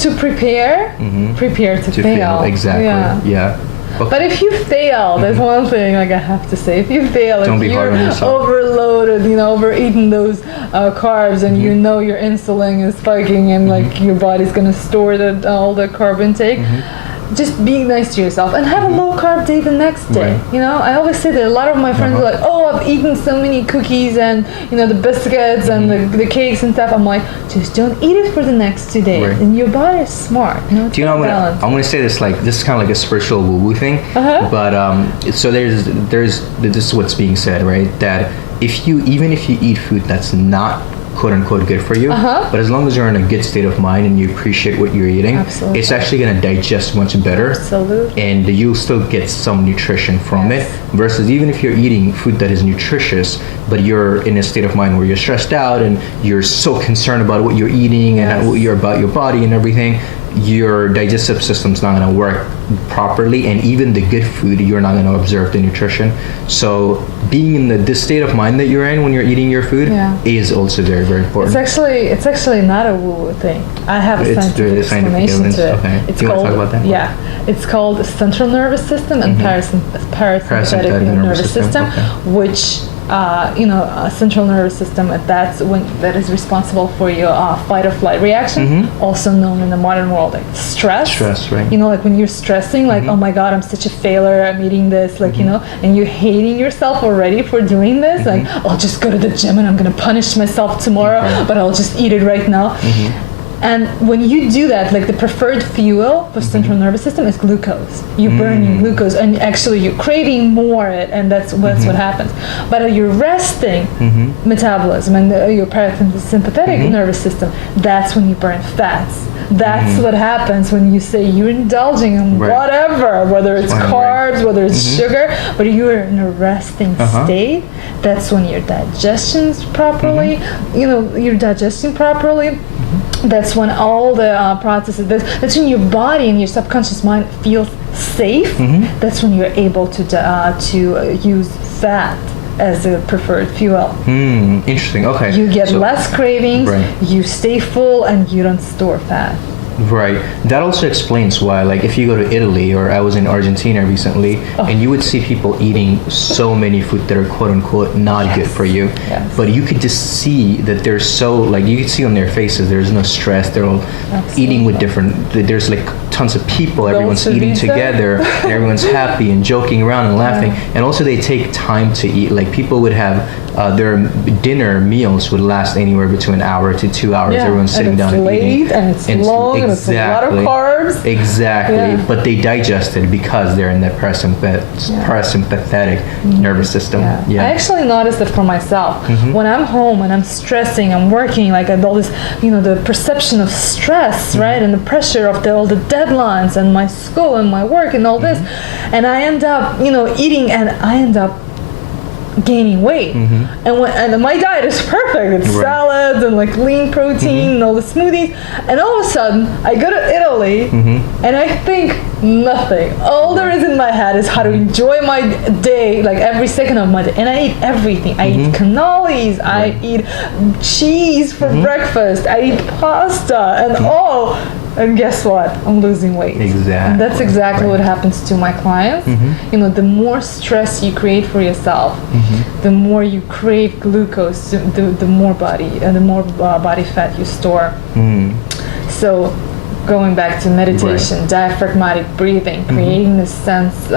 to prepare, prepare to fail. Exactly. Yeah. Okay. But if you fail, there's one thing like I have to say. If you fail, Don't if be hard you're on yourself. overloaded, overeating those carbs, and you know your insulin is spiking, and like your body's gonna store all the carb intake. Just be nice to yourself and have a low carb day the next day. Right. I always say that a lot of my friends are like, oh, I've eaten so many cookies and the biscuits and the cakes and stuff. I'm like, just don't eat it for the next 2 days. Right. And your body is smart. Do you know, I'm gonna say this, like, this is kind of like a spiritual woo-woo thing, but so there's this is what's being said, right? That even if you eat food that's not quote unquote good for you, but as long as you're in a good state of mind and you appreciate what you're eating, it's actually going to digest much better. Absolutely. And you'll still get some nutrition from it, versus even if you're eating food that is nutritious but you're in a state of mind where you're stressed out and you're so concerned about what you're eating and what you're about your body and everything, your digestive system's not going to work properly, and even the good food, you're not going to absorb the nutrition. So being in this state of mind that you're in when you're eating your food is also very, very important. It's actually not a woo-woo thing. I have a scientific explanation to it. Okay. It's Do you called, want to talk about that? Yeah, it's called central nervous system and parasympathetic nervous system, which central nervous system, that is responsible for your fight or flight reaction, also known in the modern world like stress. Stress, right? Like when you're stressing, like oh my god, I'm such a failure, I'm eating this, like and you're hating yourself already for doing this. Like I'll just go to the gym and I'm gonna punish myself tomorrow, but I'll just eat it right now. And when you do that, like the preferred fuel for central nervous system is glucose. You're burning glucose, and actually you're craving more it, and that's what happens. But you're resting metabolism and your parasympathetic nervous system, that's when you burn fats. That's what happens when you say you're indulging in whatever, whether it's carbs, whether it's sugar, but you're in a resting state. That's when your digestion's properly, you're digesting properly. That's when all the processes, that's when your body and your subconscious mind feels safe. That's when you're able to use fat as a preferred fuel. Interesting. Okay. You get less cravings, you stay full, and you don't store fat. Right. That also explains why, like, if you go to Italy, or I was in Argentina recently, and you would see people eating so many food that are quote unquote not good for you. But you could just see that they're so, like, you could see on their faces, there's no stress. They're all eating with there's like tons of people, everyone's eating together, and everyone's happy and joking around and laughing. And also they take time to eat. Like, people would have their dinner meals would last anywhere between an hour to 2 hours. Everyone's sitting down and eating. And it's long, and it's a lot of carbs. Exactly. But they digest it because they're in that parasympathetic nervous system. I actually noticed it for myself. When I'm home and I'm stressing, I'm working, like all this, the perception of stress, right? And the pressure of all the deadlines and my school and my work and all this. And I end up, eating, and I end up gaining weight. And my diet is perfect. It's salads and like lean protein and all the smoothies. And all of a sudden, I go to Italy and I think nothing. All there is in my head is how to enjoy my day, like every second of my day. And I eat everything. I eat cannolis. I eat cheese for breakfast. I eat pasta and all. And guess what? I'm losing weight. Exactly. And that's exactly what happens to my clients. The more stress you create for yourself, the more you crave glucose, the more body fat you store. So going back to meditation, diaphragmatic breathing, creating this sense,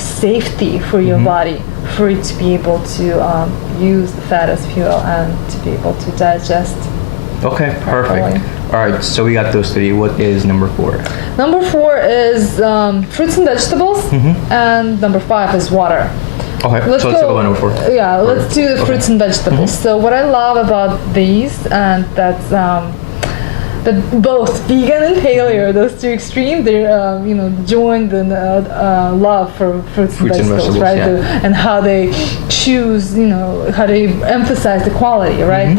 safety for your body, for it to be able to use the fat as fuel and to be able to digest. Okay, perfect. All right, so we got those three. What is number 4? Number 4 is fruits and vegetables, and number 5 is water. Okay, let's talk about number 4. Yeah, let's do the fruits and vegetables. So what I love about these, and that's that both vegan and paleo, those two extremes, they're joined in love for fruits and vegetables, right? And how they choose, how they emphasize the quality, right?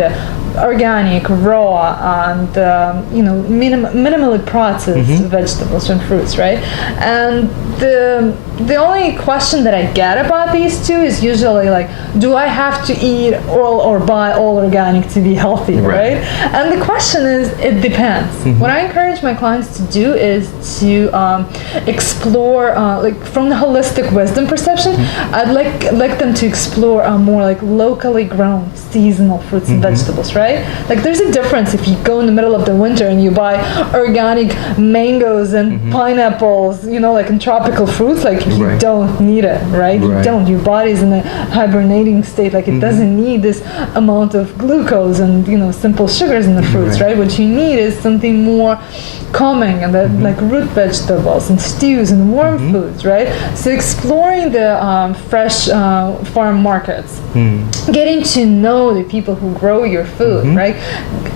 organic, raw, and minimally processed vegetables and fruits, right? And the only question that I get about these two is usually like, do I have to eat all or buy all organic to be healthy, right? And the question is, it depends. What I encourage my clients to do is to explore, like from the holistic wisdom perception, I'd like them to explore more like locally grown seasonal fruits and vegetables, right? Like there's a difference if you go in the middle of the winter and you buy organic mangoes and pineapples, like in tropical fruits, like you don't need it, right? You don't. Your body's in a hibernating state, like it doesn't need this amount of glucose and simple sugars in the fruits, right? What you need is something more calming, and that like root vegetables and stews and warm foods, right? So exploring the fresh farm markets, getting to know the people who grow your food, right?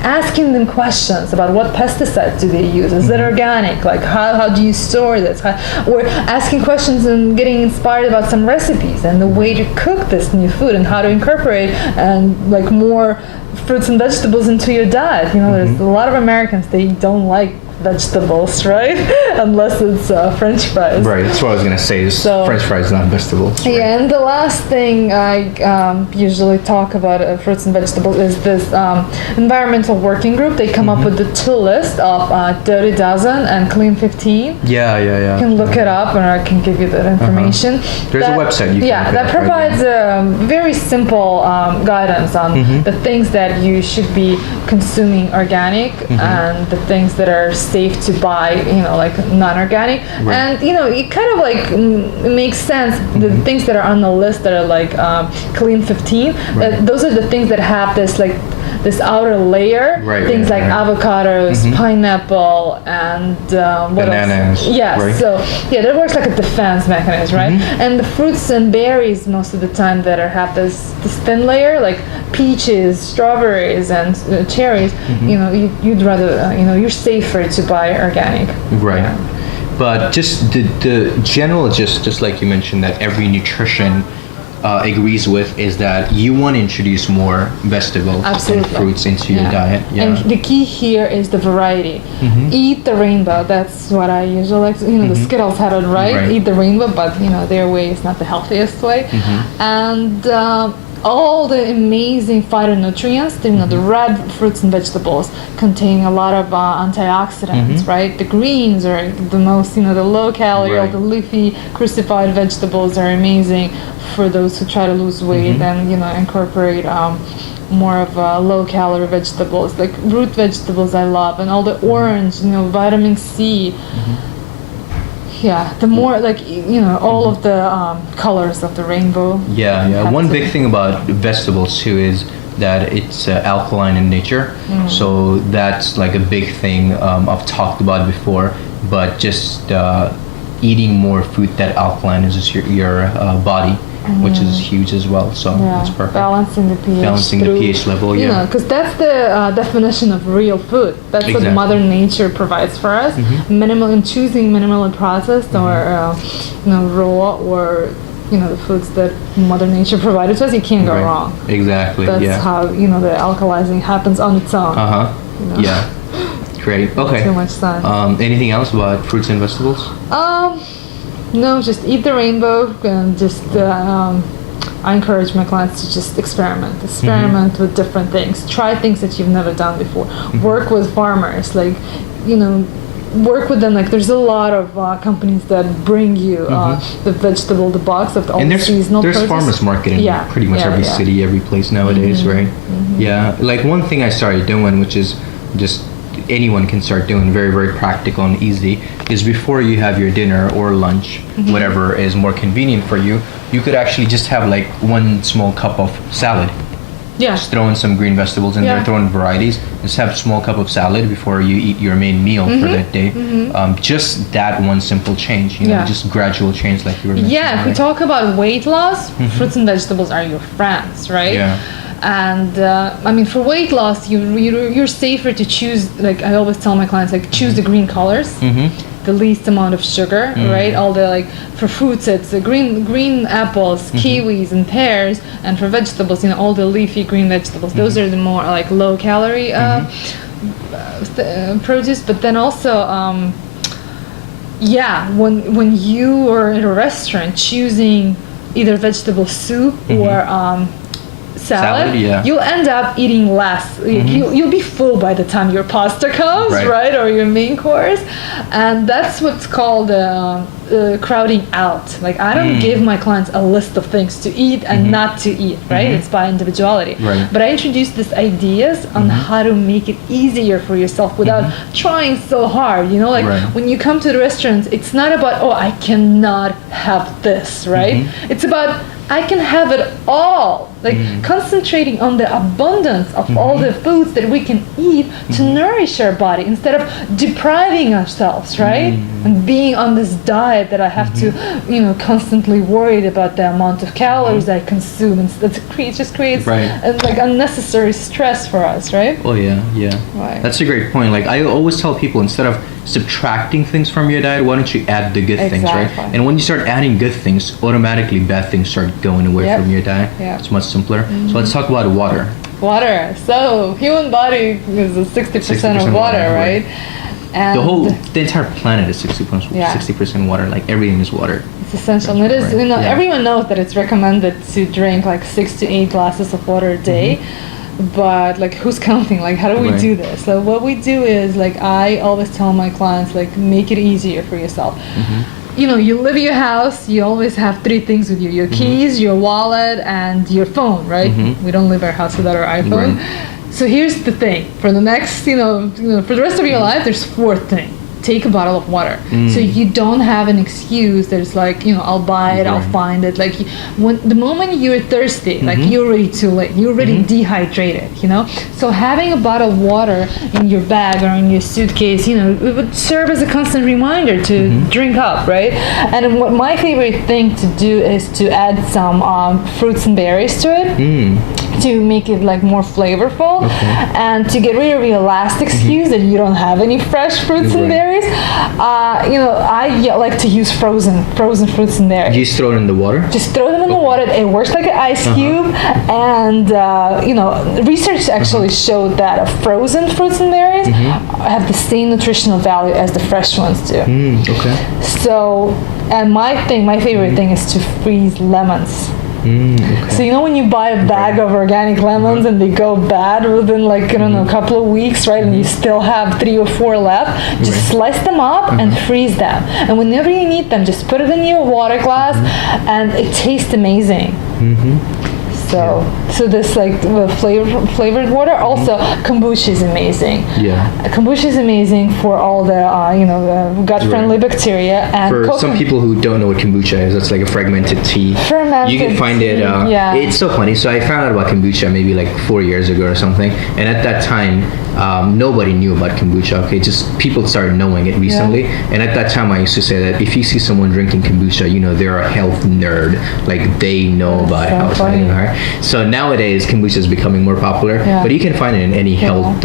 Asking them questions about what pesticides do they use? Is it organic? Like how do you store this? Or asking questions and getting inspired about some recipes and the way to cook this new food and how to incorporate and like more fruits and vegetables into your diet. There's a lot of Americans, they don't like vegetables, right? Unless it's French fries. Right, that's what I was going to say, is French fries, not vegetables. Right? Yeah, and the last thing I usually talk about fruits and vegetables is this environmental working group. They come up with the 2 list of Dirty Dozen and Clean 15. Yeah. You can look it up, and I can give you that information. There's a website you can look that provides very simple guidance on the things that you should be consuming organic and the things that are safe to buy, like non-organic, and it kind of like makes sense. The things that are on the list that are like Clean 15, those are the things that have this outer layer, things like avocados, pineapple, and what bananas. else? Yes. So that works like a defense mechanism, right? And the fruits and berries most of the time that have this thin layer, like peaches, strawberries, and cherries, you'd rather you're safer to buy organic. Right. Yeah. But just the general, just like you mentioned, that every nutrition agrees with, is that you want to introduce more vegetables and fruits into your diet. Yeah. And the key here is the variety. Eat the rainbow. That's what I usually like. The Skittles had it right. Eat the rainbow, but their way is not the healthiest way. And all the amazing phytonutrients, the red fruits and vegetables contain a lot of antioxidants, right? The greens are the most, the low calorie, all the leafy crucified vegetables are amazing for those who try to lose weight and, incorporate more of low calorie vegetables. Like root vegetables I love, and all the orange, vitamin C. Yeah, the more all of the colors of the rainbow. Yeah. One big thing about vegetables too is that it's alkaline in nature. So that's like a big thing I've talked about before. But just eating more food that alkalinizes your body, which is huge as well. So that's perfect. Balancing the pH. Balancing the pH level, because that's the definition of real food. That's what Mother Nature provides for us. Choosing minimally processed or raw, or the foods that Mother Nature provided to us, you can't go wrong. Exactly. That's how the alkalizing happens on its own. Yeah. Great. Okay. Too much sun. Anything else about fruits and vegetables? No, just eat the rainbow, and just I encourage my clients to just experiment with different things. Try things that you've never done before. Work with farmers, work with them. Like there's a lot of companies that bring you the box of all the seasonal There's produce. Farmers market in pretty much every city, every place nowadays, right? Yeah, like one thing I started doing, which is just anyone can start doing, very, very practical and easy, is before you have your dinner or lunch, whatever is more convenient for you, you could actually just have like 1 small cup of salad. Yeah. Just throw in some green vegetables in there, throw in varieties. Just have a small cup of salad before you eat your main meal for that day. Just that one simple change, just gradual change, like you were mentioning. Yeah, if we talk about weight loss, fruits and vegetables are your friends, right? Yeah. And for weight loss, you're safer to choose. Like I always tell my clients, choose the green colors. the least amount of sugar, right? All the like for fruits, it's the green apples, kiwis, and pears, and for vegetables, all the leafy green vegetables. Those are the more like low calorie produce. But then also, when you are in a restaurant choosing either vegetable soup or salad, you'll end up eating less. You'll be full by the time your pasta comes, right? Or your main course. And that's what's called crowding out. Like, I don't give my clients a list of things to eat and not to eat, right? It's by individuality. But I introduce these ideas on how to make it easier for yourself without trying so hard. When you come to the restaurants, it's not about, oh, I cannot have this, right? It's about, I can have it all. Like concentrating on the abundance of all the foods that we can eat to nourish our body instead of depriving ourselves, right? And being on this diet that I have to, constantly worried about the amount of calories I consume, and it just creates like unnecessary stress for us, right? Oh yeah. Right. That's a great point. Like, I always tell people, instead of subtracting things from your diet, why don't you add the good things, right? And when you start adding good things, automatically bad things start going away from your diet. It's much simpler. So let's talk about water. Water. So human body is 60% of water, right? And the entire planet is 60% water. Like, everything is water. It's essential. And it is, everyone knows that it's recommended to drink like 6 to 8 glasses of water a day. But like, who's counting? Like, how do we do this? So what we do is, like, I always tell my clients, like, make it easier for yourself. You leave your house, you always have 3 things with you: your keys, your wallet, and your phone, right? We don't leave our house without our iPhone. So here's the thing: for the next, for the rest of your life, there's 4th thing. Take a bottle of water. So you don't have an excuse that it's like, I'll buy it, I'll find it. Like, the moment you're thirsty, like, you're already too late. You're already dehydrated, So having a bottle of water in your bag or in your suitcase, it would serve as a constant reminder to drink up, right? And what my favorite thing to do is to add some fruits and berries to it. To make it like more flavorful, and to get rid of your last excuse that you don't have any fresh fruits and berries. I like to use frozen fruits and berries. You just throw it in the water? Just throw them in the water. It works like an ice cube, and research actually showed that frozen fruits and berries have the same nutritional value as the fresh ones do. So, and my favorite thing is to freeze lemons. So when you buy a bag of organic lemons and they go bad within like a couple of weeks, right? And you still have 3 or 4 left, just slice them up and freeze them. And whenever you need them, just put it in your water glass, and it tastes amazing. So this like flavored water. Also, kombucha is amazing. Kombucha is amazing for all the gut-friendly bacteria. And for some people who don't know what kombucha is, it's like a fermented tea. You can find it. It's so funny. So I found out about kombucha maybe like 4 years ago or something, and at that time, nobody knew about kombucha. Just people started knowing it recently. And at that time, I used to say that if you see someone drinking kombucha, they're a health nerd. Like, they know about health. So nowadays, kombucha is becoming more popular, but you can find it in any health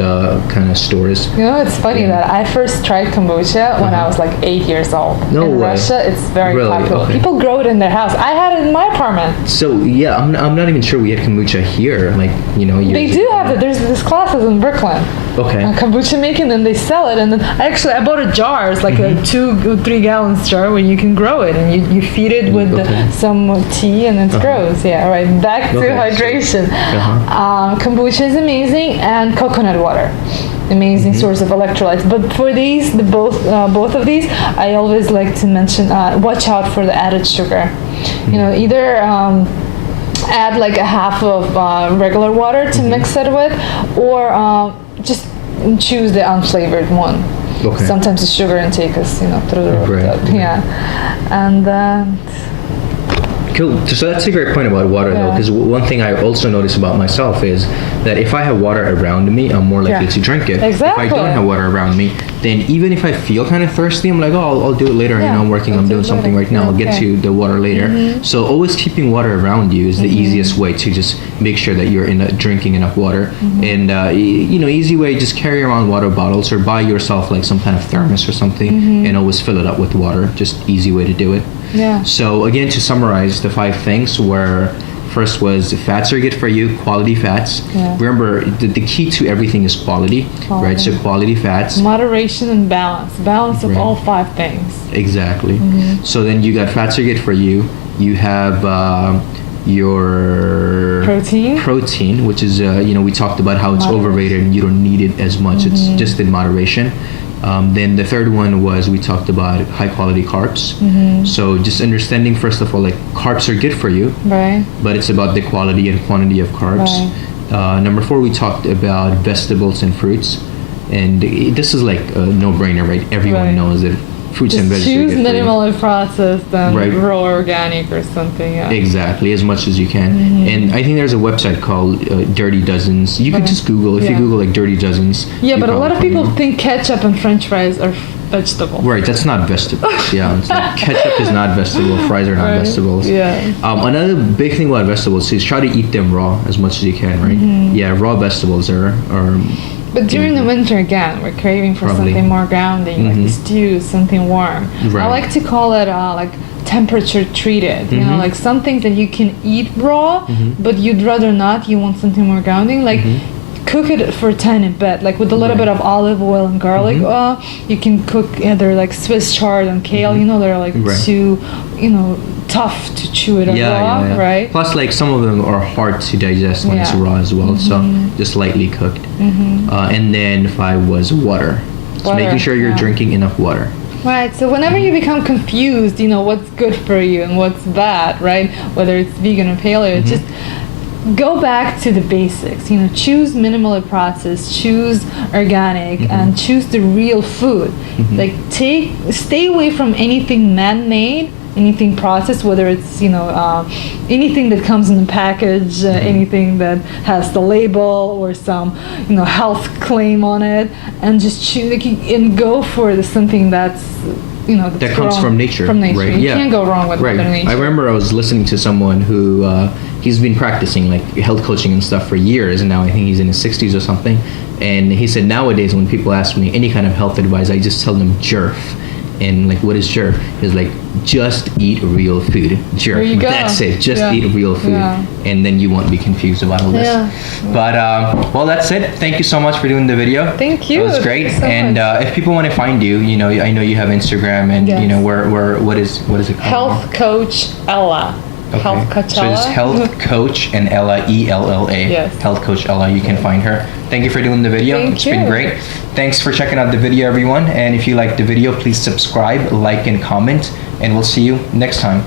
kind of stores. It's funny that I first tried kombucha when I was like 8 years old. In Russia, it's very popular. People grow it in their house. I had it in my apartment. So I'm not even sure we had kombucha here. Like, they do have it. There's this classes in Brooklyn. Kombucha making, and they sell it. And then I bought a jar. It's like a 2-3 gallons jar where you can grow it, and you feed it with some tea, and it grows. Back to hydration. Kombucha is amazing, and coconut water. Amazing source of electrolytes. But for these, both of these, I always like to mention, watch out for the added sugar. Either add like a half of regular water to mix it with, or just choose the unflavored one. Sometimes the sugar intake is through the roof. And Cool. So that's a great point about water, though, because one thing I also notice about myself is that if I have water around me, I'm more likely to drink it. Exactly. If I don't have water around me, then even if I feel kind of thirsty, I'm like, oh, I'll do it later. You know, I'm working, I'm doing something right now. I'll get to the water later. So always keeping water around you is the easiest way to just make sure that you're drinking enough water. And you know, easy way, just carry around water bottles or buy yourself like some kind of thermos or something, and always fill it up with water. Just easy way to do it. Yeah. So again, to summarize the 5 things were, first was fats are good for you, quality fats. Yeah. Remember, the key to everything is quality, right? So quality fats. Moderation and balance of all 5 things. Exactly. So then you got fats are good for you. You have your protein, which is you know, we talked about how it's overrated and you don't need it as much. It's just in moderation. Then the third one was, we talked about high quality carbs. So just understanding, first of all, like carbs are good for you, Right. but it's about the quality and quantity of carbs. Number 4, we talked about vegetables and fruits, and this is like a no-brainer, right? Everyone knows that fruits and vegetables Choose are good for you. minimally processed and raw organic or something. Yeah. Exactly, as much as you can. And I think there's a website called Dirty Dozens. You could just Google, if you Google like Dirty Dozens. Yeah, but a lot of people think ketchup and French fries are vegetable. Right, that's not vegetables. Yeah, it's like ketchup is not vegetable. Fries are not vegetables. Yeah. Another big thing about vegetables is try to eat them raw as much as you can. Right. Yeah, raw vegetables are. But during the winter, again, we're craving for something more grounding, like stew, something warm. I like to call it like temperature treated. You know, like something that you can eat raw, but you'd rather not. You want something more grounding, like. Cook it for a tiny bit, like with a little bit of olive oil and garlic. You can cook either like Swiss chard and kale. You know, they're like too, you know, tough to chew it raw, right? Plus, like some of them are hard to digest when it's raw as well. So just lightly cooked. And then 5 was water. So making sure you're drinking enough water. Right, so whenever you become confused, you know, what's good for you and what's bad, right? Whether it's vegan or paleo, just go back to the basics. You know, choose minimally processed, choose organic, and choose the real food. Like stay away from anything man-made, anything processed, whether it's, you know, anything that comes in the package, anything that has the label or some, you know, health claim on it, and just choose and go for something that's, you know, that comes from nature. From nature, right? You can't go wrong with Mother Nature. I remember I was listening to someone who he's been practicing like health coaching and stuff for years, and now I think he's in his 60s or something. And he said nowadays when people ask me any kind of health advice, I just tell them jerf. And like, what is jerf? It's like, just eat real food. Jerf. There you go. That's it. Just eat real food, and then you won't be confused about all this. But well, that's it. Thank you so much for doing the video. Thank you. It was great. Thank you so And much. if people want to find you, you know, I know you have Instagram, and you know, where what is it called? Health Coach Ella. Okay. Health Coach So it's Ella. Health Coach and Ella, ELLA. Yes. Health Coach Ella. You can find her. Thank you for doing the video. Thank It's you. been great. Thanks for checking out the video, everyone. And if you liked the video, please subscribe, like, and comment. And we'll see you next time.